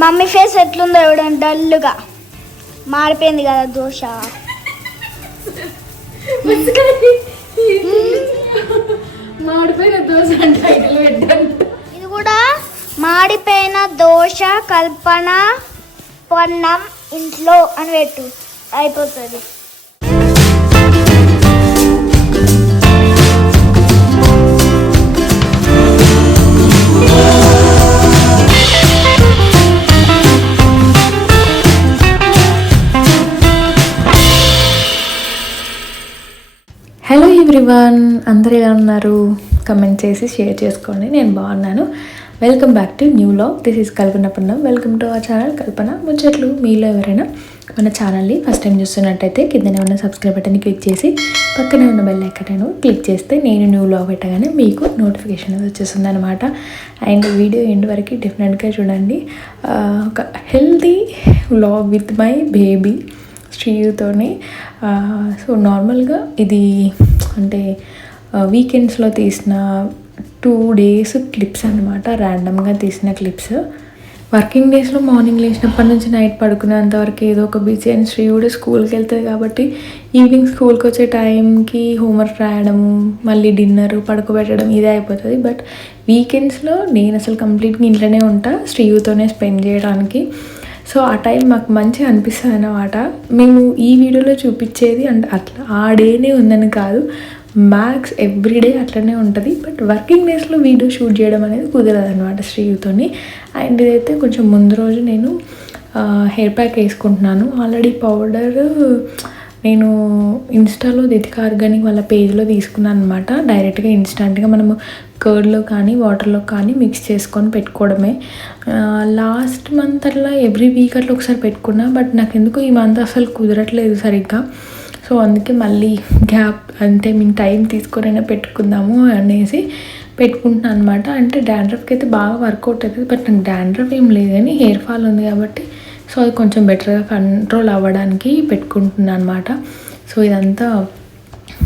Mummy face ఎట్లుందో చూడండి, డల్గా మారిపోయింది కదా దోశ. మాడిపోయిన దోశ అంటే ఇది కూడా మాడిపోయిన దోశ కల్పన పన్నం ఇంట్లో అని పెట్టు, అయిపోతుంది. హలో ఎవ్రీవన్, అందరూ ఎలా ఉన్నారు? కమెంట్ చేసి షేర్ చేసుకోండి. నేను బాగున్నాను. Welcome back to new vlog. This is Kalpana Pannam. Welcome to our channel Kalpana ముచ్చట్లు. మీలో ఎవరైనా మన ఛానల్ని ఫస్ట్ టైం చూస్తున్నట్టయితే కిందనే ఉన్న సబ్స్క్రైబ్ బటన్ని క్లిక్ చేసి పక్కనే ఉన్న బెల్ ఐకాన్ క్లిక్ చేస్తే నేను న్యూ వ్లాగ్ పెట్టగానే మీకు నోటిఫికేషన్ వచ్చేస్తుంది అనమాట. అండ్ వీడియో ఎండ్ వరకు డెఫినెట్గా చూడండి. ఒక healthy vlog with my baby శ్రీయుతోని. సో నార్మల్గా ఇది అంటే వీకెండ్స్లో తీసిన 2 days క్లిప్స్ అనమాట, ర్యాండమ్గా తీసిన క్లిప్స్. వర్కింగ్ డేస్లో మార్నింగ్ లేచినప్పటి నుంచి నైట్ పడుకునేంతవరకు ఏదో ఒక బిజీ. అండ్ శ్రీ కూడా స్కూల్కి వెళ్తుంది కాబట్టి ఈవినింగ్ స్కూల్కి వచ్చే టైంకి హోంవర్క్ రాయడము, మళ్ళీ డిన్నర్, పడుకోబెట్టడం ఇదే అయిపోతుంది. బట్ వీకెండ్స్లో నేను అసలు కంప్లీట్గా ఇంట్లోనే ఉంటా, శ్రీయుతోనే స్పెండ్ చేయడానికి. సో ఆ టైం మాకు మంచిగా అనిపిస్తుంది అన్నమాట. మేము ఈ వీడియోలో చూపించేది అంటే అట్లా ఆ డేనే ఉందని కాదు, మ్యాక్స్ ఎవ్రీడే అట్లనే ఉంటుంది. బట్ వర్కింగ్ డేస్లో వీడియో షూట్ చేయడం అనేది కుదరదు అనమాట శ్రీయుతోని. అండ్ ఇదైతే కొంచెం ముందు రోజు నేను హెయిర్ ప్యాక్ వేసుకుంటున్నాను. ఆల్రెడీ పౌడర్ నేను ఇన్స్టాలో దితిక ఆర్గానిక్ వాళ్ళ పేజ్లో తీసుకున్నాను అనమాట. డైరెక్ట్గా ఇన్స్టంట్గా మనము కర్డ్లో కానీ వాటర్లో కానీ మిక్స్ చేసుకొని పెట్టుకోవడమే. లాస్ట్ మంత్ అట్లా ఎవ్రీ వీక్ అట్లా ఒకసారి పెట్టుకున్నా. బట్ నాకు ఎందుకు ఈ మంత్ అసలు కుదరట్లేదు సరిగ్గా. సో అందుకే మళ్ళీ గ్యాప్ అంటే మేము టైం తీసుకొనైనా పెట్టుకుందాము అనేసి పెట్టుకుంటున్నాను అనమాట. అంటే డాండ్రఫ్కి అయితే బాగా వర్కౌట్ అవుతుంది. బట్ నాకు డాండ్రఫ్ ఏం లేదు కానీ హెయిర్ ఫాల్ ఉంది కాబట్టి సో అది కొంచెం బెటర్గా కంట్రోల్ అవ్వడానికి పెట్టుకుంటున్నాను అనమాట. సో ఇదంతా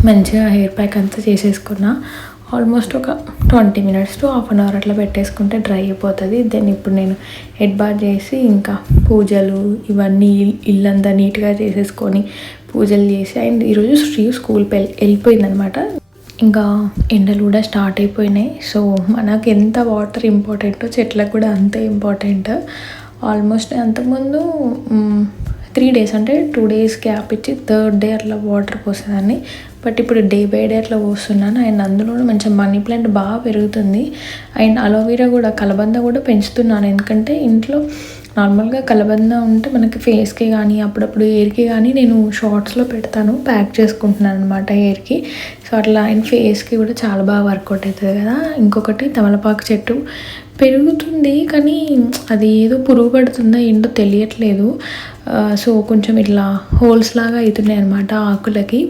మంచిగా హెయిర్ ప్యాక్ అంతా చేసేసుకున్నా. ఆల్మోస్ట్ ఒక 20 minutes to ½ hour అట్లా పెట్టేసుకుంటే డ్రై అయిపోతుంది. దెన్ ఇప్పుడు నేను హెడ్ బాత్ చేసి ఇంకా పూజలు ఇవన్నీ ఇల్లంతా నీట్గా చేసేసుకొని పూజలు చేసి. అండ్ ఈరోజు స్కూల్కి వెళ్ళిపోయిందనమాట. ఇంకా ఎండలు కూడా స్టార్ట్ అయిపోయినాయి. సో మనకు ఎంత వాటర్ ఇంపార్టెంటో చెట్లకు కూడా అంతే ఇంపార్టెంట్. ఆల్మోస్ట్ అంతకుముందు 3 days అంటే 2 days గ్యాప్ ఇచ్చి 3rd day అట్లా వాటర్ పోసేదాన్ని. బట్ ఇప్పుడు డే బై డే అట్లా పోస్తున్నాను. అండ్ అందులో మంచిగా మనీ ప్లాంట్ బాగా పెరుగుతుంది. అండ్ అలోవెరా కూడా, కలబంద కూడా పెంచుతున్నాను. ఎందుకంటే ఇంట్లో నార్మల్గా కలబంద ఉంటే మనకి ఫేస్కి కానీ అప్పుడప్పుడు హెయిర్కి కానీ నేను షార్ట్స్లో పెడతాను, ప్యాక్ చేసుకుంటున్నాను అనమాట హెయిర్కి. సో అట్లా అండ్ ఫేస్కి కూడా చాలా బాగా వర్కౌట్ అవుతుంది కదా. ఇంకొకటి తమలపాకు చెట్టు పెరుగుతుంది కానీ అది ఏదో పురుగు పడుతుందో ఏంటో తెలియట్లేదు. సో కొంచెం ఇట్లా హోల్స్ లాగా అవుతున్నాయి అనమాట ఆకులకి.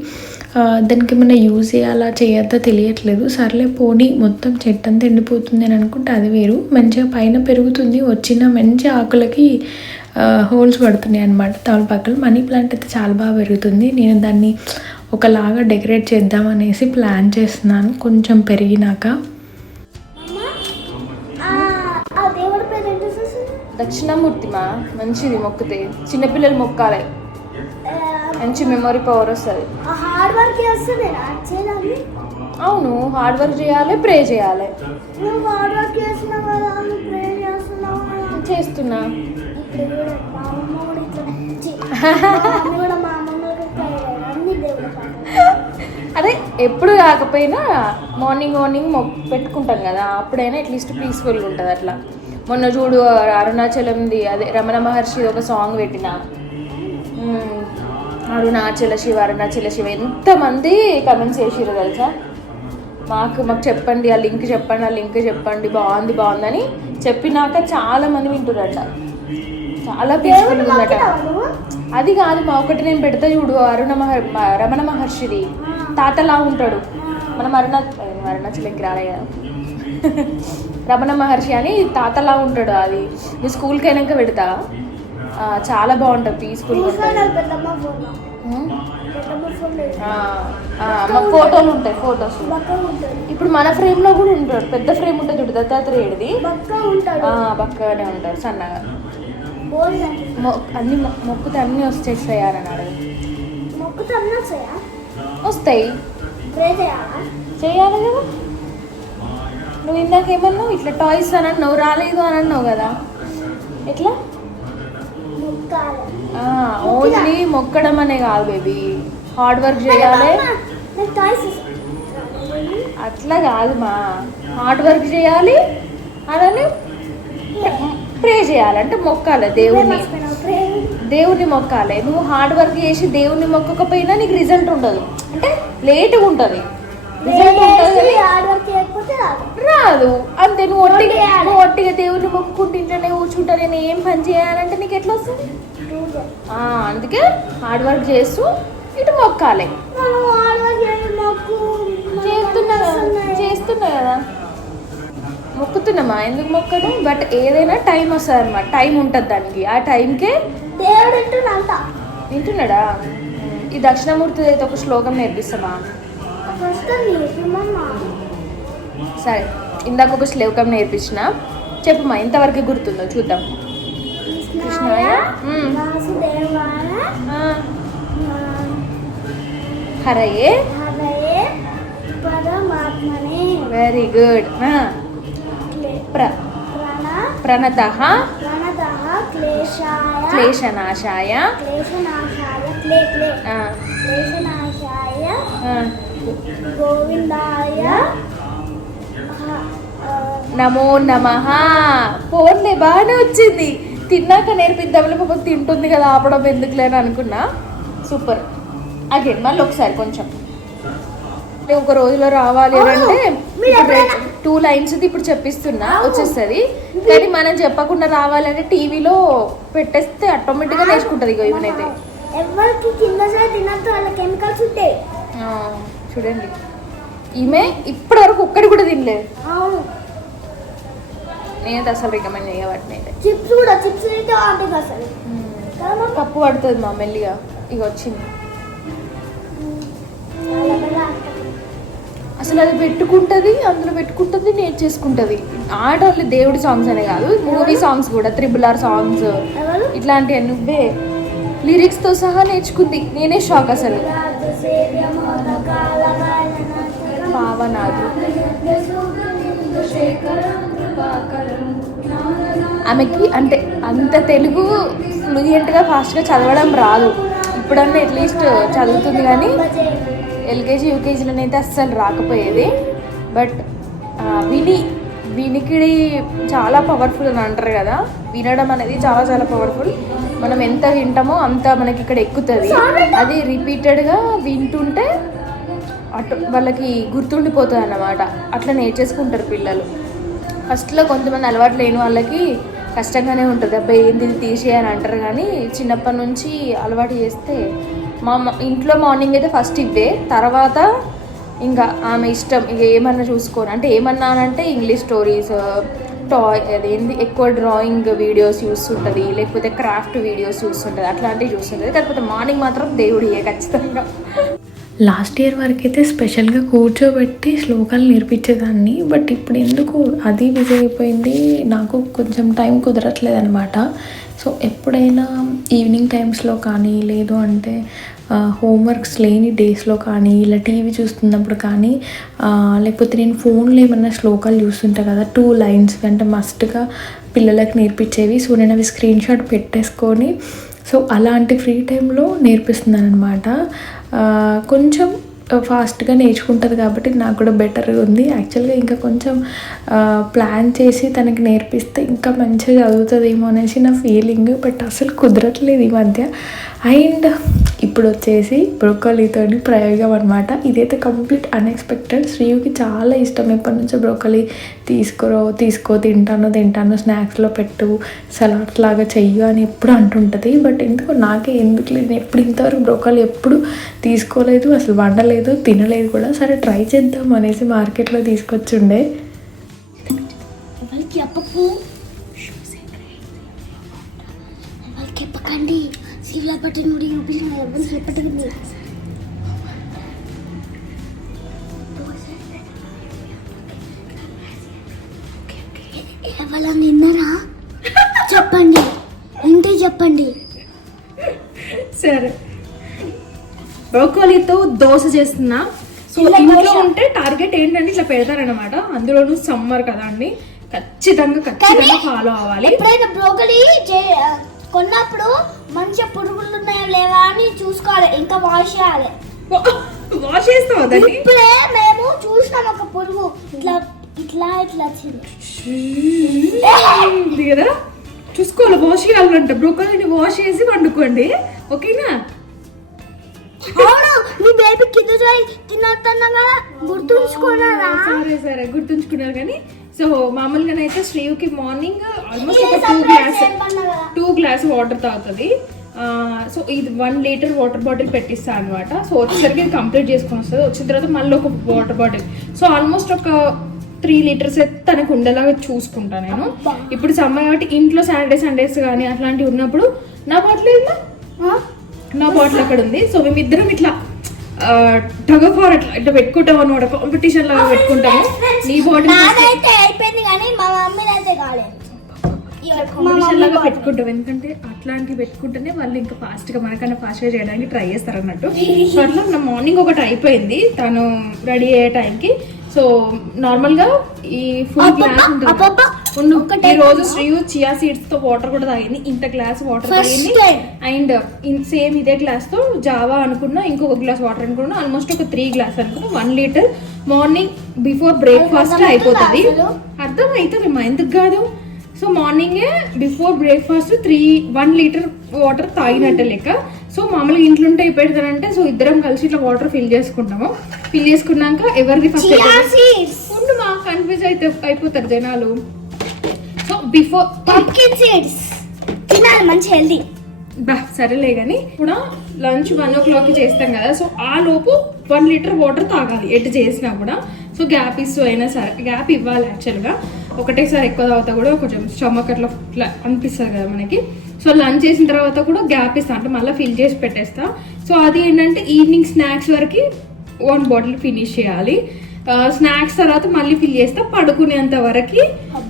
దానికి ఏమైనా యూజ్ చేయాలా చేయొద్దా తెలియట్లేదు. సర్లే పోనీ మొత్తం చెట్టు అంతా ఎండిపోతుంది అని అనుకుంటే అది వేరు. మంచిగా పైన పెరుగుతుంది, వచ్చిన మంచి ఆకులకి హోల్స్ పడుతున్నాయి అనమాట తమలపాకులు. మనీ ప్లాంట్ అయితే చాలా బాగా పెరుగుతుంది. నేను దాన్ని ఒకలాగా డెకరేట్ చేద్దామనేసి ప్లాన్ చేస్తున్నాను కొంచెం పెరిగినాక. దక్షిణామూర్తిమా మంచిది మొక్కితే, చిన్నపిల్లలు మొక్కాలి, మంచి మెమొరీ పవర్ వస్తుంది. అవును, హార్డ్ వర్క్ చేయాలి, ప్రే చేయాలి. చేస్తున్నా. అదే ఎప్పుడు కాకపోయినా మార్నింగ్ పెట్టుకుంటాం కదా, అప్పుడైనా అట్లీస్ట్ పీస్ఫుల్గా ఉంటుంది అట్లా. మొన్న చూడు అరుణాచలంది అదే రమణ మహర్షి ఒక సాంగ్ పెట్టిన, అరుణాచల శివ అరుణాచల శివ. ఎంతమంది కమెంట్స్ చేసిర్రు తెలుసా. మాకు చెప్పండి, ఆ లింక్ చెప్పండి బాగుందని చెప్పినాక చాలా మంది వింటున్నారట. చాలా పీస్ఫుల్ ఉందట. అది కాదు మా ఒకటి నేను పెడతా చూడు, రమణ మహర్షిది తాతలా ఉంటాడు. మనం అరుణాచలంకి రాలే కదా, రమణ మహర్షి అని తాతలా ఉంటాడు. అది నీ స్కూల్కి అయినాక పెడతా, చాలా బాగుంటుంది, పీస్ఫుల్గా ఉంటుంది. ఫోటోలు ఉంటాయి, ఫొటోస్. ఇప్పుడు మన ఫ్రేమ్లో కూడా ఉంటాడు, పెద్ద ఫ్రేమ్ ఉంటుంది చూడు, దత్తాత్రేయుడిది. బక్కగానే ఉంటాడు సన్నగా. బోల్ అన్ని మొక్కుతే అన్నీ వచ్చేస్తాయి అని అన్నాడు. మొక్కుతో అన్నీ వస్తాయా? వస్తాయి. ప్రే చేయాలా? చేయాలి కదా. నువ్వు ఇందాక ఏమన్నావు, ఇట్లా టాయ్స్ అని అన్నావు, రాలేదు అని అన్నావు కదా. ఎట్లా? మొక్కాలి. ఓన్లీ మొక్కడం అనే కాదు బేబీ, హార్డ్ వర్క్ చేయాలి. నాకు టాయ్స్ అట్లా కాదు మా, హార్డ్ వర్క్ చేయాలి అలానే ప్రే చేయాలి. అంటే మొక్కాలి దేవుణ్ణి, దేవుణ్ణి మొక్కాలి. నువ్వు హార్డ్ వర్క్ చేసి దేవుణ్ణి మొక్కకపోయినా నీకు రిజల్ట్ ఉండదు, అంటే లేట్గా ఉంటుంది రిజల్ట్ ఉంటుంది, రాదు అంతే. నువ్వు ఒట్టిగా దేవుణ్ణి మొక్కుకుంటే ఇంట్లోనే కూర్చుంటా నేను ఏం పని చేయాలంటే నీకు ఎట్లా వస్తుంది? అందుకే హార్డ్ వర్క్ చేస్తూ ఇటు మొక్కాలి. చేస్తున్నా కదా, మొక్కుతున్నామా, ఎందుకు మొక్కను? బట్ ఏదైనా టైం వస్తుంది అనమాట, టైం ఉంటుంది దానికి. ఆ టైంకే దేవుడు వింటున్నాడా? ఈ దక్షిణామూర్తి అయితే ఒక శ్లోకం నేర్పిస్తామా? సరే, ఇందాక ఒక శ్లోకం నేర్పించిన, చెప్పుమా, ఇంతవరకు గుర్తుందో చూద్దాం. కృష్ణాయ హరయే వెరీ గుడ్. ప్రణతః క్లేశనాశాయ గోవిందాయ నమో నమః. పోన్లే, బాగానే వచ్చింది. తిన్నాక నేర్పిద్దాంలే, పాపం తింటుంది కదా, ఆపడం ఎందుకులే అని అనుకున్నా. సూపర్. అగైన్ మళ్ళీ ఒకసారి కొంచెం ఒక రోజులో రావాలి అంటే 2 lines ఇప్పుడు చెప్పిస్తున్నా, వచ్చేస్తుంది. కానీ మనం చెప్పకుండా రావాలంటే టీవీలో పెట్టేస్తే ఆటోమేటిక్గా నేర్చుకుంటుంది. ఇక ఇవనైతే ఎవరికి కింద సైడ్ తినద్దు, వాళ్ళ కెమికల్స్ ఉంటాయి. చూడండి, ఈమె ఇప్పటి వరకు ఒక్కడి కూడా తినలేదు. నేనైతే అసలు రికమెండ్ చేయ వాటిని అయితే. చిప్స్ కూడా, చిప్స్ అయితే బాగుంటుంది అసలు. కప్పు పడుతుంది మా మెల్లిగా. ఇక వచ్చింది అసలు, అది పెట్టుకుంటుంది, అందులో పెట్టుకుంటుంది, నేర్చేసుకుంటుంది. ఆట ఓన్లీ దేవుడి సాంగ్స్ అనే కాదు, మూవీ సాంగ్స్ కూడా, 3RR సాంగ్స్ ఇట్లాంటివి నువ్వే లిరిక్స్తో సహా నేర్చుకుంది. నేనే షాక్ అసలు. పావనాథు ఆమెకి అంటే అంత తెలుగు ఫ్లూయెంట్గా ఫాస్ట్గా చదవడం రాదు. ఇప్పుడన్నా అట్లీస్ట్ చదువుతుంది, కానీ ఎల్కేజీ యూకేజీలోనైతే అస్సలు రాకపోయేది. బట్ వినికిడి చాలా పవర్ఫుల్ అని అంటారు కదా, వినడం అనేది చాలా చాలా పవర్ఫుల్. మనం ఎంత వింటామో అంత మనకి ఇక్కడ ఎక్కుతుంది. అది రిపీటెడ్గా వింటుంటే వాళ్ళకి గుర్తుండిపోతుంది అన్నమాట. అట్లా నేర్చేసుకుంటారు పిల్లలు. ఫస్ట్లో కొంతమంది అలవాటు లేని వాళ్ళకి కష్టంగానే ఉంటుంది, అబ్బాయి ఏంది తీసేయని అంటారు. కానీ చిన్నప్పటి నుంచి అలవాటు చేస్తే, మా ఇంట్లో మార్నింగ్ అయితే ఫస్ట్ ఇవే, తర్వాత ఇంకా ఆమె ఇష్టం ఇక ఏమన్నా చూసుకోను. అంటే ఏమన్నా అంటే ఇంగ్లీష్ స్టోరీస్, అదేంది ఎక్కువ డ్రాయింగ్ వీడియోస్ చూస్తుంటుంది, లేకపోతే క్రాఫ్ట్ వీడియోస్ చూస్తుంటుంది, అట్లాంటివి చూస్తుంటుంది. కాకపోతే మార్నింగ్ మాత్రం దేవుడియే ఖచ్చితంగా. లాస్ట్ ఇయర్ వరకు అయితే స్పెషల్గా కూర్చోబెట్టి శ్లోకాలు నేర్పించేదాన్ని. బట్ ఇప్పుడు ఎందుకు అది బిజీ అయిపోయింది, నాకు కొంచెం టైం కుదరట్లేదు అనమాట. సో ఎప్పుడైనా ఈవినింగ్ టైమ్స్లో కానీ, లేదు అంటే హోంవర్క్స్ లేని డేస్లో కానీ, ఇలా టీవీ చూస్తున్నప్పుడు కానీ, లేకపోతే నేను ఫోన్లో ఏమన్నా శ్లోకాలు చూస్తుంటా కదా 2 lines అంటే మస్ట్గా పిల్లలకు నేర్పించేవి. సో నేను అవి స్క్రీన్ షాట్ పెట్టేసుకొని, సో అలాంటి ఫ్రీ టైంలో నేర్పిస్తున్నాను అనమాట. కొంచెం ఫాస్ట్గా నేర్చుకుంటుంది కాబట్టి నాకు కూడా బెటర్గా ఉంది. యాక్చువల్గా ఇంకా కొంచెం ప్లాన్ చేసి తనకి నేర్పిస్తే ఇంకా మంచిగా చదువుతుందేమో అనేసి నా ఫీలింగ్. బట్ అసలు కుదరట్లేదు ఈ మధ్య. అండ్ ఇప్పుడు వచ్చేసి బ్రోకలీతో ప్రయోగం అనమాట. ఇదైతే కంప్లీట్ అన్ఎక్స్పెక్టెడ్. శ్రీయుకి చాలా ఇష్టం, ఎప్పటి నుంచో బ్రోకలీ తీసుకో తింటాను, స్నాక్స్లో పెట్టు, సలాడ్ లాగా చెయ్యు అని ఎప్పుడు అంటుంటుంది. బట్ ఎందుకు లేదు, ఎప్పుడు ఇంతవరకు బ్రోకలీ ఎప్పుడు తీసుకోలేదు, అసలు వండలేదు, తినలేదు కూడా. సరే ట్రై చేద్దాం అనేసి మార్కెట్లో తీసుకొచ్చుండే. చెప్పకండి, సీరియల్ పట్టి నుడి చూపించింది. ఎవరన్నా విన్నారా చెప్పండి. ఎంత చెప్పండి. సరే, బ్రోకోలీతో దోశ చేస్తున్నా. సో ఇలా ఇంట్లో దోశ. ఉంటే టార్గెట్ ఏంటంటే ఇట్లా పెడతారనమాట. అందులోనూ సమ్మర్ కదా అండి, ఖచ్చితంగా ఫాలో అవ్వాలి. ఎప్పుడైతే బ్రోకలీ కొన్నప్పుడు మంచిగా పురుగులు ఉన్నాయో లేవా అని చూసుకోవాలి, ఇంకా వాష్ చేయాలి. వాష్ చేస్తావా దాన్ని? ఇప్పుడే మేము చూసినాం ఒక పురుగు ఇట్లా ఇట్లా ఇట్లా వచ్చింది. ఉంది కదా, చూసుకోవాలి. వాష్ చేయాలంట. బ్రోకోలీని వాష్ చేసి వండుకోండి, ఓకేనా? అవును, నీ బేబీ కింద తిన్నట్టున్నా కదా, గుర్తుంచుకున్నారా? సరే గుర్తుంచుకున్నారు. కానీ సో మామూలుగానైతే శ్రీయుకి మార్నింగ్ ఆల్మోస్ట్ ఒక 2 గ్లాస్ వాటర్ తాగుతుంది. సో ఇది 1 లీటర్ వాటర్ బాటిల్ పెట్టిస్తా అనమాట. సో వచ్చేసరికి ఇది కంప్లీట్ చేసుకొని వస్తుంది. వచ్చిన తర్వాత మళ్ళీ ఒక వాటర్ బాటిల్. సో ఆల్మోస్ట్ ఒక 3 లీటర్స్ అయితే తనకు ఉండేలాగా చూసుకుంటా నేను. ఇప్పుడు సమ్మర్ కాబట్టి ఇంట్లో సాటర్డే సండేస్ కానీ అట్లాంటివి ఉన్నప్పుడు నా బాటిల్ అక్కడ ఉంది. సో మేమిద్దరం ఇట్లా టగ్ ఆఫ్ వార్ ఇట్లా పెట్టుకుంటాం అనమాట, కాంపిటీషన్ లాగా పెట్టుకుంటాము. నీ బాటిల్ అయిపోయింది కానీ మా మమ్మీ అయితే కాలేదు. కాంపిటీషన్ లాగా పెట్టుకుంటాం, ఎందుకంటే అట్లాంటివి పెట్టుకుంటేనే వాళ్ళు ఇంకా ఫాస్ట్గా మనకన్నా ఫాస్ట్గా చేయడానికి ట్రై చేస్తారు అన్నట్టు. సో అట్లా నా మార్నింగ్ ఒకటి అయిపోయింది తను రెడీ అయ్యే టైంకి. సో నార్మల్గా ఈ ఫుల్ గ్లాస్ ఉంటుంది. ఈ రోజు శ్రీయు చియా సీడ్స్ తో వాటర్ కూడా తాగింది. ఇంత గ్లాస్ వాటర్ తాగింది. అండ్ సేమ్ ఇదే గ్లాస్ తో జావా అనుకున్నా, ఇంకొక గ్లాస్ వాటర్ అనుకున్నా, ఆల్మోస్ట్ ఒక 3 గ్లాస్ అనుకున్నా. 1 లీటర్ మార్నింగ్ బిఫోర్ బ్రేక్ఫాస్ట్ అయిపోతుంది. అర్థం అవుతుంది మా, ఎందుకు కాదు. సో మార్నింగే బిఫోర్ బ్రేక్ఫాస్ట్ 1 లీటర్ వాటర్ తాగినట్టే లెక్క. సో మామూలుగా ఇంట్లో ఉంటే పెడతానంటే సో ఇద్దరం కలిసి ఇట్లా వాటర్ ఫిల్ చేసుకుంటాము. ఫిల్ చేసుకున్నాక ఎవరిది ఫస్ట్ ఉండు మా కన్ఫ్యూజ్ అయిపోతారు జనాలు. సో బిఫోర్ పంకిన్ సీడ్స్ తినాలి, మంచి హెల్దీ. సరేలే కానీ కూడా లంచ్ 1 o'clock చేస్తాం కదా. సో ఆ లోపు 1 లీటర్ వాటర్ తాగాలి ఎటు చేసినా కూడా. సో గ్యాప్ ఇస్తూ అయినా సరే గ్యాప్ ఇవ్వాలి. యాక్చువల్గా ఒకటేసారి ఎక్కువ తాగుతా కూడా కొంచెం స్టమక్ అట్లా అనిపిస్తుంది కదా మనకి. సో లంచ్ చేసిన తర్వాత కూడా గ్యాప్ ఇస్తా, అంటే మళ్ళీ ఫిల్ చేసి పెట్టేస్తా. సో అది ఏంటంటే ఈవినింగ్ స్నాక్స్ వరకు 1 బాటిల్ ఫినిష్ చేయాలి. స్నాక్స్ తర్వాత మళ్ళీ ఫిల్ చేస్తా, పడుకునేంత వరకు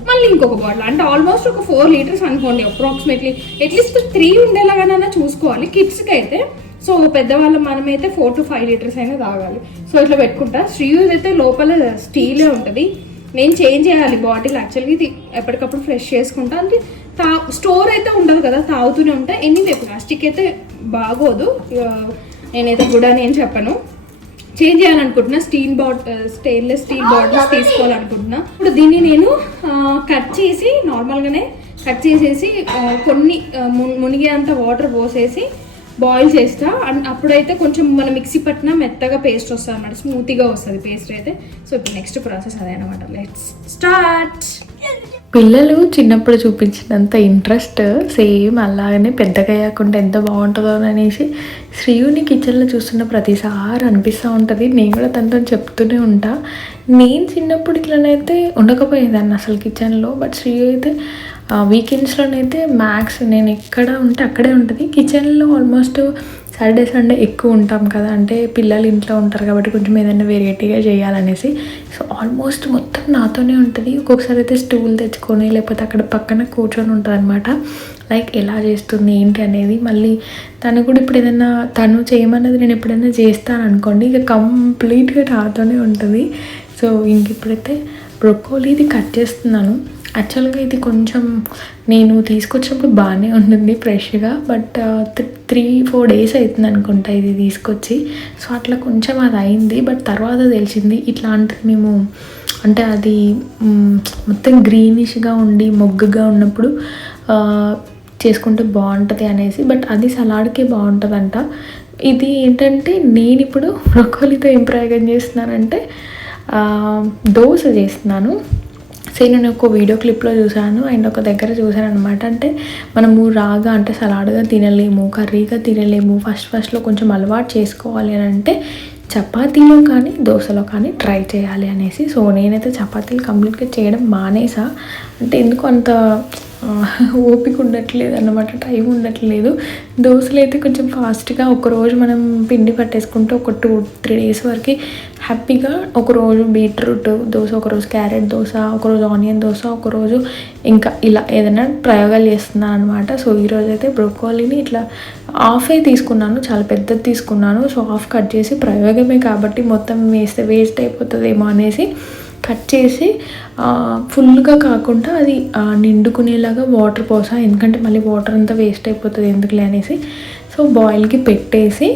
మళ్ళీ ఇంకొక బాటిల్. అంటే ఆల్మోస్ట్ ఒక 4 లీటర్స్ అనుకోండి అప్రాక్సిమేట్లీ. అట్లీస్ట్ 3 ఉండేలాగానైనా చూసుకోవాలి కిడ్స్కి అయితే. సో పెద్దవాళ్ళ మనమైతే 4 to 5 లీటర్స్ అయినా తాగాలి. సో ఇట్లా పెట్టుకుంటా. శ్రీయూజ్ అయితే లోపల స్టీలే ఉంటుంది. నేను చేంజ్ చేయాలి బాటిల్. యాక్చువల్గా ఇది ఎప్పటికప్పుడు ఫ్రెష్ చేసుకుంటా. అంటే స్టోర్ అయితే ఉండదు కదా, తాగుతూనే ఉంటాయి. ఎనీవే ప్లాస్టిక్ అయితే బాగోదు, నేనైతే కూడా నేను చెప్పను. చేంజ్ చేయాలనుకుంటున్నా. స్టెయిన్లెస్ స్టీల్ బాటిల్స్ తీసుకోవాలనుకుంటున్నా. ఇప్పుడు దీన్ని నేను కట్ చేసి నార్మల్గానే కట్ చేసేసి కొన్ని మునిగేంత వాటర్ పోసేసి బాయిల్ చేస్తా. అప్పుడైతే కొంచెం మన మిక్సీ పట్టిన మెత్తగా పేస్ట్ వస్తుంది అనమాట, స్మూత్గా వస్తుంది పేస్ట్ అయితే. సో ఇప్పుడు నెక్స్ట్ ప్రాసెస్ అదే అనమాట. Let's start. పిల్లలు చిన్నప్పుడు చూపించినంత ఇంట్రెస్ట్ సేమ్ అలాగనే పెద్దగా అయ్యాకుండా ఎంత బాగుంటుందో అనేసి శ్రీయుని కిచెన్లో చూస్తున్న ప్రతిసారి అనిపిస్తూ ఉంటుంది. నేను కూడా తనతో చెప్తూనే ఉంటా. నేను చిన్నప్పుడు ఇట్లనైతే ఉండకపోయేదాన్ని అసలు కిచెన్లో. బట్ శ్రీయు అయితే వీకెండ్స్లోనైతే మ్యాక్స్ నేను ఎక్కడ ఉంటే అక్కడే ఉంటుంది. కిచెన్లో ఆల్మోస్ట్ సాటర్డే సండే ఎక్కువ ఉంటాం కదా, అంటే పిల్లలు ఇంట్లో ఉంటారు కాబట్టి కొంచెం ఏదైనా వెరైటీగా చేయాలనేసి. సో ఆల్మోస్ట్ మొత్తం నాతోనే ఉంటుంది. ఒక్కొక్కసారి అయితే స్టూల్ తెచ్చుకొని లేకపోతే అక్కడ పక్కన కూర్చొని ఉంటుంది అనమాట. లైక్ ఎలా చేస్తుంది ఏంటి అనేది. మళ్ళీ తను కూడా ఇప్పుడు ఏదైనా తను చేయమన్నది నేను ఎప్పుడైనా చేస్తాను అనుకోండి, ఇక కంప్లీట్గా నాతోనే ఉంటుంది. సో ఇంక ఇప్పుడైతే బ్రొకోలీ ఇది కట్ చేస్తున్నాను. యాక్చువల్గా ఇది కొంచెం నేను తీసుకొచ్చినప్పుడు బాగానే ఉంటుంది ఫ్రెష్గా, బట్ 3-4 days అవుతుంది అనుకుంటా ఇది తీసుకొచ్చి. సో అట్లా కొంచెం అది అయింది. బట్ తర్వాత తెలిసింది ఇట్లాంటిది మేము అంటే అది మొత్తం గ్రీనిష్గా ఉండి మొగ్గగా ఉన్నప్పుడు చేసుకుంటే బాగుంటుంది అనేసి. బట్ అది సలాడ్కే బాగుంటుందంట. ఇది ఏంటంటే నేను ఇప్పుడు బ్రొకోలీతో ఏం ప్రయోగం చేస్తున్నానంటే దోశ చేస్తున్నాను. నేను ఒక వీడియో క్లిప్లో చూసాను అండ్ ఒక దగ్గర చూసాను అనమాట. అంటే మనము రాగా అంటే సలాడ్గా తినలేము, కర్రీగా తినలేము. ఫస్ట్లో కొంచెం అలవాటు చేసుకోవాలి అని అంటే చపాతీలో కానీ దోశలో కానీ ట్రై చేయాలి అనేసి. సో నేనైతే చపాతీలు కంప్లీట్గా చేయడం మానేసా. అంటే ఎందుకు అంత ఓపిక ఉండట్లేదు అన్నమాట, టైం ఉండట్లేదు. దోశలు అయితే కొంచెం ఫాస్ట్గా ఒకరోజు మనం పిండి పట్టేసుకుంటే ఒక 2-3 డేస్ వరకు హ్యాపీగా ఒకరోజు బీట్రూట్ దోశ, ఒకరోజు క్యారెట్ దోశ, ఒకరోజు ఆనియన్ దోశ, ఒకరోజు ఇంకా ఇలా ఏదైనా ప్రయోగాలు చేస్తున్నాను అనమాట. సో ఈరోజు అయితే బ్రోకోలీని ఇట్లా హాఫే తీసుకున్నాను, చాలా పెద్దది తీసుకున్నాను. సో హాఫ్ కట్ చేసి ప్రయోగమే కాబట్టి మొత్తం వేస్ట్ అయిపోతుందేమో అనేసి కట్ చేసి ఫుల్గా కాకుండా అది నిండుకునేలాగా వాటర్ పోసా, ఎందుకంటే మళ్ళీ వాటర్ అంతా వేస్ట్ అయిపోతుంది ఎందుకులే అనేసి. సో బాయిల్కి పెట్టేసి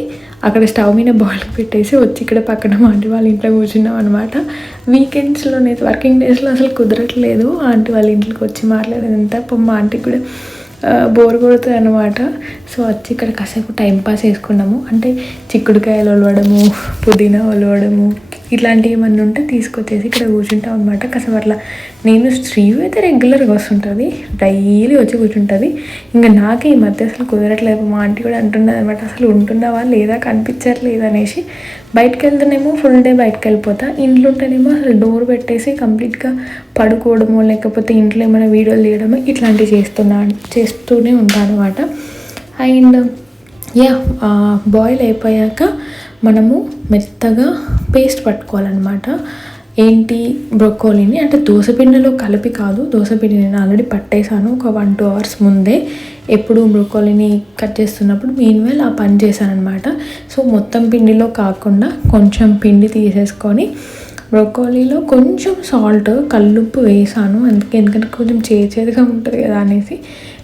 అక్కడ స్టవ్ మీద బాయిల్కి పెట్టేసి వచ్చి ఇక్కడ పక్కన ఆంటీ వాళ్ళ ఇంట్లో కూర్చున్నాం అనమాట. వీకెండ్స్లోనైతే వర్కింగ్ డేస్లో అసలు కుదరట్లేదు ఆంటీ వాళ్ళ ఇంట్లోకి వచ్చి మాట్లాడేదంతా. మా ఆంటీకి కూడా బోర్ కొడుతుంది అనమాట. సో వచ్చి ఇక్కడ కాసేపు టైంపాస్ వేసుకున్నాము. అంటే చిక్కుడుకాయలు ఒలవడము, పుదీనా ఒలవడము, ఇట్లాంటివి ఏమన్నా ఉంటే తీసుకొచ్చేసి ఇక్కడ కూర్చుంటాం అనమాట. కాసేపు అట్లా నేను శ్రీవు అయితే రెగ్యులర్గా వస్తుంటుంది, డైలీ వచ్చి కూర్చుంటుంది. ఇంకా నాకే ఈ మధ్య అసలు కుదరట్లేదు. మా ఆంటీ కూడా అంటున్నది అనమాట, అసలు ఉంటున్నావా లేదా కనిపించట్లేదు అనేసి. బయటకు వెళ్తేనేమో ఫుల్ డే బయటకు వెళ్ళిపోతా, ఇంట్లో ఉంటేనేమో అసలు డోర్ పెట్టేసి కంప్లీట్గా పడుకోవడమో లేకపోతే ఇంట్లో ఏమైనా వీడియోలు తీయడమో ఇట్లాంటివి చేస్తూనే ఉంటాను అనమాట. అండ్ బాయిల్ అయిపోయాక మనము మెత్తగా పేస్ట్ పట్టుకోవాలన్నమాట. ఏంటి బ్రొకోలీని అంటే దోసపిండిలో కలిపి కాదు, దోసపిండి నేను ఆల్రెడీ పట్టేశాను ఒక 1-2 అవర్స్ ముందే. ఎప్పుడు బ్రొకోలీని కట్ చేస్తున్నప్పుడు మీన్వేల్ ఆ పని చేశాను అనమాట. సో మొత్తం పిండిలో కాకుండా కొంచెం పిండి తీసేసుకొని బ్రొకోలీలో కొంచెం సాల్ట్, కల్లుప్పు వేసాను. ఎందుకంటే కొంచెం చేదుగా ఉంటుంది కదా అనేసి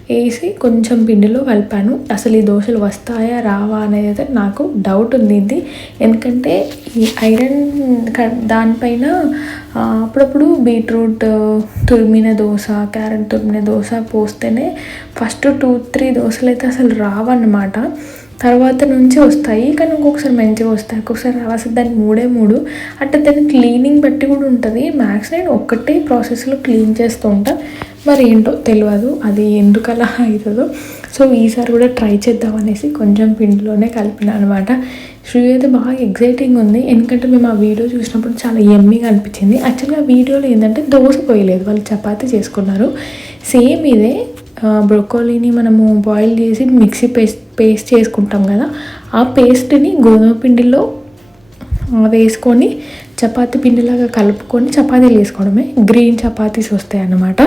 వేసి కొంచెం పిండిలో కలిపాను. అసలు ఈ దోశలు వస్తాయా రావా అనేది అయితే నాకు డౌట్ ఉంది. ఎందుకంటే ఈ ఐరన్ దానిపైన అప్పుడప్పుడు బీట్రూట్ తురిమిన దోశ, క్యారెట్ తురిమిన దోశ పోస్తేనే ఫస్ట్ 2-3 దోశలు అయితే అసలు రావన్నమాట. తర్వాత నుంచి వస్తాయి, కానీ ఒక్కొక్కసారి మంచిగా వస్తాయి, ఒక్కొక్కసారి రావాల్సి దాన్ని 3 అంటే దాన్ని క్లీనింగ్ బట్టి కూడా ఉంటుంది. మ్యాక్స్ నేను ఒక్కటే ప్రాసెస్లో క్లీన్ చేస్తూ ఉంటాను, మరి ఏంటో తెలియదు అది ఎందుకు అలా అవుతుందో. సో ఈసారి కూడా ట్రై చేద్దామనేసి కొంచెం పిండిలోనే కలిపిన అనమాట. శ్రీ అయితే బాగా ఎగ్జైటింగ్ ఉంది, ఎందుకంటే మేము ఆ వీడియో చూసినప్పుడు చాలా యమ్మీగా అనిపించింది. యాక్చువల్గా ఆ వీడియోలో ఏంటంటే దోశ పోయలేదు, వాళ్ళు చపాతీ చేసుకున్నారు. సేమ్ ఇదే బ్రొకోలీని మనము బాయిల్ చేసి మిక్సీ పేస్ట్ చేసుకుంటాం కదా, ఆ పేస్ట్ని గోధుమ పిండిలో వేసుకొని చపాతీ పిండిలాగా కలుపుకొని చపాతీలు వేసుకోవడమే. గ్రీన్ చపాతీస్ వస్తాయి అన్నమాట.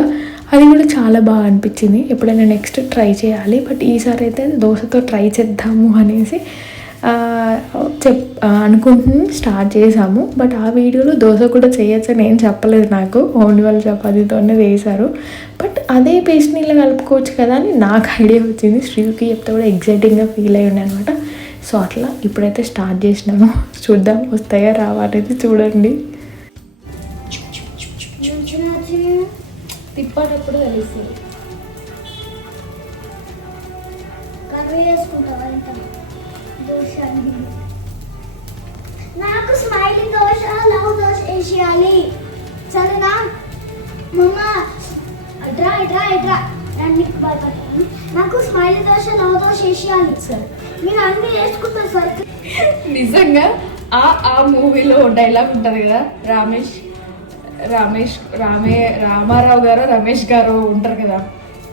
అది కూడా చాలా బాగా అనిపించింది. ఎప్పుడైనా నెక్స్ట్ ట్రై చేయాలి, బట్ ఈసారి అయితే దోశతో ట్రై చేద్దాము అనేసి అనుకుంటున్నాం, స్టార్ట్ చేసాము. బట్ ఆ వీడియోలో దోశ కూడా చేయొచ్చని ఏం చెప్పలేదు నాకు, ఓన్లీ వాళ్ళు చపాతీతోనే వేశారు. బట్ అదే పేస్ట్ని ఇలా కలుపుకోవచ్చు కదా అని నాకు ఐడియా వచ్చింది. శ్రీకి చెప్తే కూడా ఎగ్జైటింగ్గా ఫీల్ అయ్యి ఉండే అనమాట. సో అట్లా ఇప్పుడైతే స్టార్ట్ చేసినాము, చూద్దాం వస్తాయా రావా అనేది చూడండి. తిప్పేటప్పుడు తెలుస్తుంది. నాకు స్మైలీ దోశ, లవ్ దోశ వేసేయాలి సరేనా మమ్మ? ఇట్రా నాకు స్మైలీ దోశ, లవ్ దోశ వేసేయాలి సార్. మీరు అన్ని వేసుకుంటారు సార్. నిజంగా ఆ మూవీలో డైలాగ్ ఉంటుంది కదా, రామారావు గారు రమేష్ గారు ఉంటారు కదా,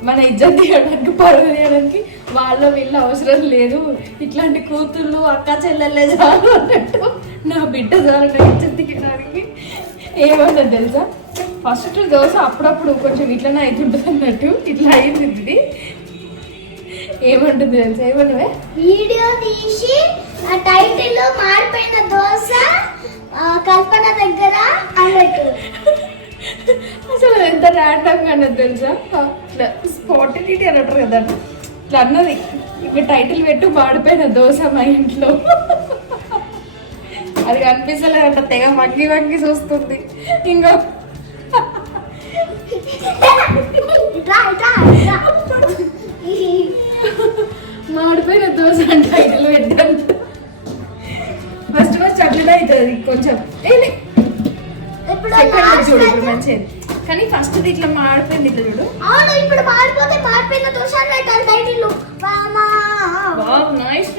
మన ఇజ్జత్ తీయడానికి పరుగు తీయడానికి వాళ్ళ వీళ్ళ అవసరం లేదు, ఇట్లాంటి కూతుళ్ళు అక్క చెల్లెళ్ళే చాలు అన్నట్టు నా బిడ్డ చాలు నా ఇజ్జత్ తీయడానికి. ఏమన్నది తెలుసా, ఫస్ట్ దోశ అప్పుడప్పుడు కొంచెం ఇట్లనే అవుతుంటుంది అన్నట్టు ఇట్లా అయింది. ఇది ఏమంటుంది తెలుసా, ఏమన్నవే వీడియో తీసి ఆ టైటిల్ మారిపోయిన దోశ కల్పన దగ్గర అన్నట్టు. అసలు ఎంత ర్యాండమ్గా అన్నది తెలుసా, ఇట్లా స్పాటిలిటీ అని అంటారు కదా, ఇట్లా అన్నది. ఇక టైటిల్ పెట్టు మాడిపోయిన దోశ మా ఇంట్లో. అది కనిపిస్తలేదంట, తెగ వంగి చూస్తుంది. ఇంకా మాడిపోయిన దోశ అంటే టైటిల్ పెట్టాను. ఫస్ట్ అట్లనే అవుతుంది కొంచెం చూడు, ఇప్పుడు మంచిది. కానీ ఫస్ట్ ఇట్లా మాడిపోయింది, ఇట్లా చూడు. ఇప్పుడు మాడిపోతే మాడిపోయిన దోశ టైటిల్. నైస్.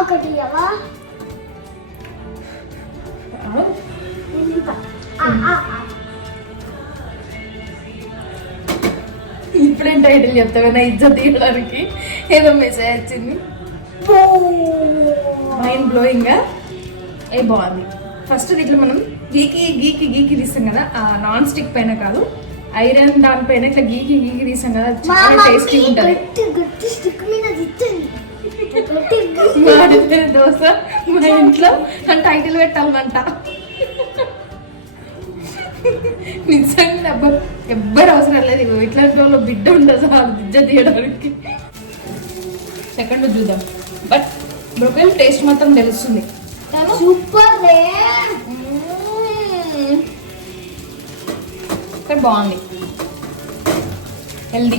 ఒకటి టైటిల్ చెప్తావా నా ఇజ్జత్ తీయడానికి? ఏదో మెసేజ్ వచ్చింది, మైండ్ బ్లోయింగ్. బాగుంది. ఫస్ట్ ఇట్లా మనం గీకి తీస్తాం కదా, ఆ నాన్ స్టిక్ పైన కాదు, ఐరన్ దానిపైన ఇట్లా గీకి తీస్తాం కదా, చాలా టేస్టీ ఉంటుంది. మాడిపోయిన దోశ మా ఇంట్లో టైటిల్ పెట్టాలంట. నిజంగా అబ్బా, ఎవ్వరు అవసరం లేదు. ఇట్లాంటి వాళ్ళు బిడ్డ ఉండదు చాలు బిజ్జ తీయడానికి. సెకండ్ చూద్దాం, బట్ బ్రోకల్ టేస్ట్ మాత్రం తెలుస్తుంది. సూపర్ కానీ బాగుంది, హెల్దీ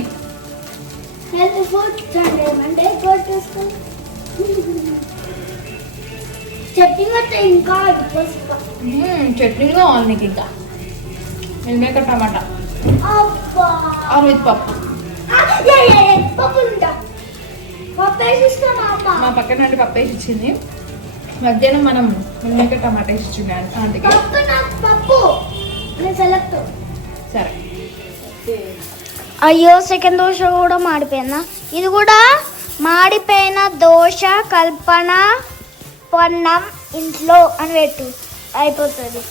ఫుడ్. అంటే చట్నీ అయితే ఇంకా చట్నీగా ఉంది నీకు. ఇంకా మిల్మేకర్ టమాటా ఆర్ విత్ పప్పు. మా పక్కన అంటే పప్పు వేసి ఇచ్చింది. మధ్యాహ్నం మనం మిల్మేకర్ టమాటా వేసి ఇచ్చింది అందుకే. సరే. అయ్యో, సెకండ్ దోశ కూడా మాడిపోయిందా? ఇది కూడా మాడిపోయిన దోశ కల్పన పన్నం ఇంట్లో అని పెట్టు, అయిపోతుంది.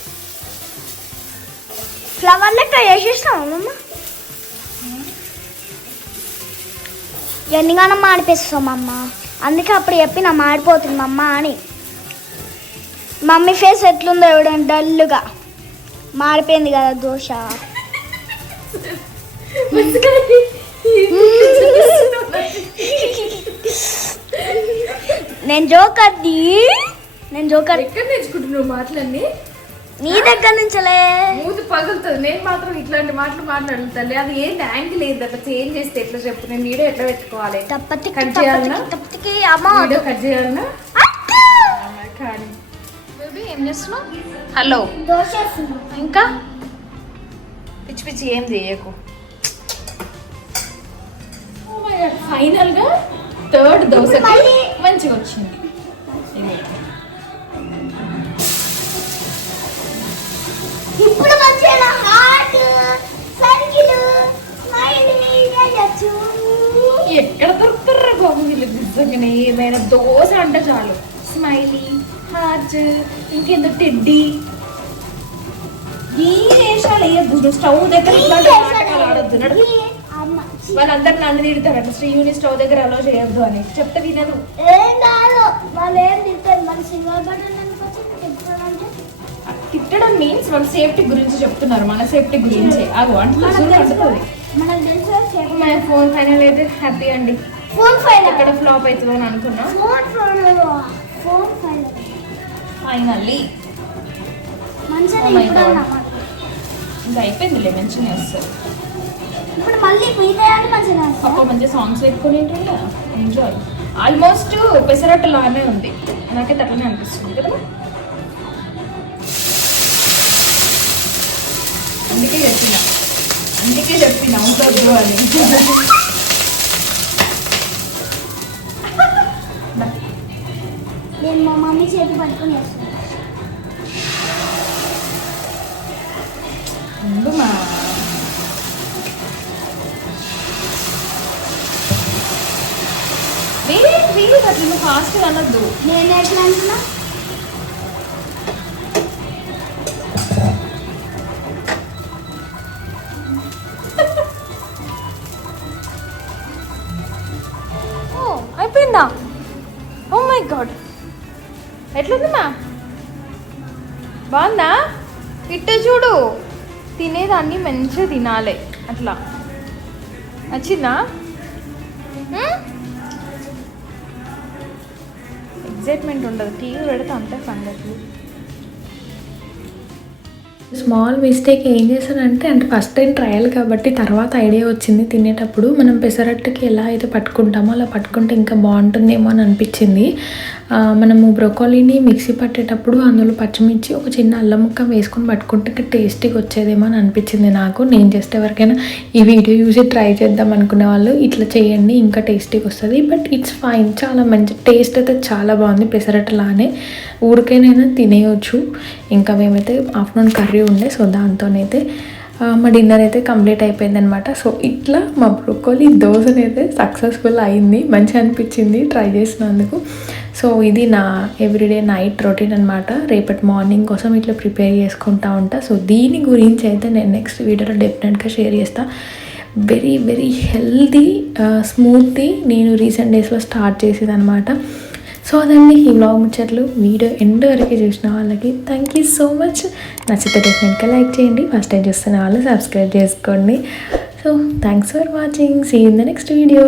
ఫ్లవర్ లెక్క వేసేస్తాం అమ్మ, ఎన్నిగానో మాడిపిస్తాం అమ్మ. అందుకే అప్పుడు చెప్పి నా మాడిపోతుంది అమ్మ అని. మమ్మీ ఫేస్ ఎట్లుందో ఇవ్వడం డల్లుగా మాడిపోయింది కదా దోశ. నేను జోకర్ ఎక్కడ నేర్చుకుంటున్నావు మాటలన్నీ? నీ దగ్గర నుంచలే. మూతి పగులుతుంది. నేను మాత్రం ఇట్లాంటి మాటలు మాట్లాడుతాను. అది ఏంటి యాంగిల్ ఏంటి అట్లా చేంజ్ చేస్తే ఎట్లా చెప్పు? నేను వీడియో ఎట్లా పెట్టుకోవాలి? కట్ చేయాలన్నా? వీడియో కట్ చేయాలన్నా? బేబీ ఏం చేస్తున్నావు? హలో, ఇంకా పిచ్చి పిచ్చి ఏం చేయకు. ఫైనల్ గా థర్డ్ దోశకి మంచిగా వచ్చింది. ఇప్పుడు మంచిగా హార్ట్ సర్కిల్ స్మైలీ చేయొచ్చు. ఎక్కడ దొరుకుతారా బాబు వీళ్ళు? నిజంగానే ఏమైనా దోశ అంటే చాలు స్మైలీ, హార్ట్, ఇంకేందో టెడ్డీ, ఈ వేషాలు వేయద్దు. స్టవ్ దగ్గర ఆడొద్దు. నడు. వాళ్ళందరూ నన్ను తిడతారట, శ్రీయుని స్టవ్ దగ్గర అలో చేయొద్దు అని చెప్తే వినను. ఏం కాదు, వాళ్ళు ఏం తింటారు? మన సిల్వర్ బటన్ తిట్టడం మీన్స్ వాళ్ళ సేఫ్టీ గురించి చెప్తున్నారు, మన సేఫ్టీ గురించి. అది అంటుతుంది. మనకు తెలుసు. మన ఫోన్ ఫైనల్ అయితే హ్యాపీ అండి. ఫోన్ ఫైల్ ఎక్కడ ఫ్లాప్ అవుతుందో అని అనుకున్నా. ఫైనల్లీ ఇంకా అయిపోయిందిలే, మంచిగా వస్తుంది. ఇప్పుడు మళ్ళీ మిగతాయాలు మంచిగా అప్పుడు మంచిగా సాంగ్స్ పెట్టుకుని ఎంజాయ్. ఆల్మోస్ట్ పెసరట్టు లానే ఉంది, నాకైతే అట్లనే అనిపిస్తుంది కదా. అందుకే చెప్పిన అవుతారు అని. నేను మా మమ్మీ చేతి పట్టుకుని వేస్తాను. వేరే వేరే అట్లా నువ్వు ఫాస్ట్గా అనొద్దు. నేను ఎట్లా అంటున్నా? అయిపోయిందా? ఓ మై గాడ్, ఎట్లుందమ్మా? బాగుందా? ఇట్ట చూడు, తినేదాన్ని మంచిగా తినాలి అట్లా. నచ్చిందా? ఎగ్జైట్మెంట్ ఉండదు, టీవీ పెడితే అంతే సంగతి. స్మాల్ మిస్టేక్ ఏం చేశానంటే, అంటే ఫస్ట్ టైం ట్రయల్ కాబట్టి తర్వాత ఐడియా వచ్చింది. తినేటప్పుడు మనం పెసరట్టుకి ఎలా అయితే పట్టుకుంటామో అలా పట్టుకుంటే ఇంకా బాగుంటుందేమో అని అనిపించింది. మనము బ్రోకోలీని మిక్సీ పట్టేటప్పుడు అందులో పచ్చిమిర్చి, ఒక చిన్న అల్లం ముక్క వేసుకొని పట్టుకుంటే ఇంకా టేస్టీగా వచ్చేదేమో అని అనిపించింది నాకు. నేను జస్ట్ ఎవరికైనా ఈ వీడియో చూసి ట్రై చేద్దాం అనుకునే వాళ్ళు ఇట్లా చేయండి, ఇంకా టేస్టీగా వస్తుంది. బట్ ఇట్స్ ఫైన్, చాలా మంచి టేస్ట్ అయితే చాలా బాగుంది. పెసరట్టులానే ఊరికేనైనా తినేయచ్చు. ఇంకా మేమైతే ఆఫ్టర్నూన్ కర్రీ ఉండే, సో దాంతోనైతే మా డిన్నర్ అయితే కంప్లీట్ అయిపోయింది అనమాట. సో ఇట్లా మా బ్రోకోలీ దోశని అయితే సక్సెస్ఫుల్ అయింది, మంచిగా అనిపించింది ట్రై చేసినందుకు. సో ఇది నా ఎవ్రీడే నైట్ రొటీన్ అనమాట. రేపటి మార్నింగ్ కోసం ఇట్లా ప్రిపేర్ చేసుకుంటా ఉంటా. సో దీని గురించి అయితే నేను నెక్స్ట్ వీడియోలో డెఫినెట్గా షేర్ చేస్తాను. వెరీ వెరీ హెల్తీ స్మూతీ నేను రీసెంట్ డేస్లో స్టార్ట్ చేసేది అనమాట. సో అదండి ఈ వ్లాగ్ ముచ్చట్లు. వీడియో ఎండ్ వరకు చూసిన వాళ్ళకి థ్యాంక్ యూ సో మచ్. నచ్చితే డెఫినెట్గా లైక్ చేయండి, ఫస్ట్ టైం చూస్తున్న వాళ్ళు సబ్స్క్రైబ్ చేసుకోండి. So thanks for watching, see in the next video.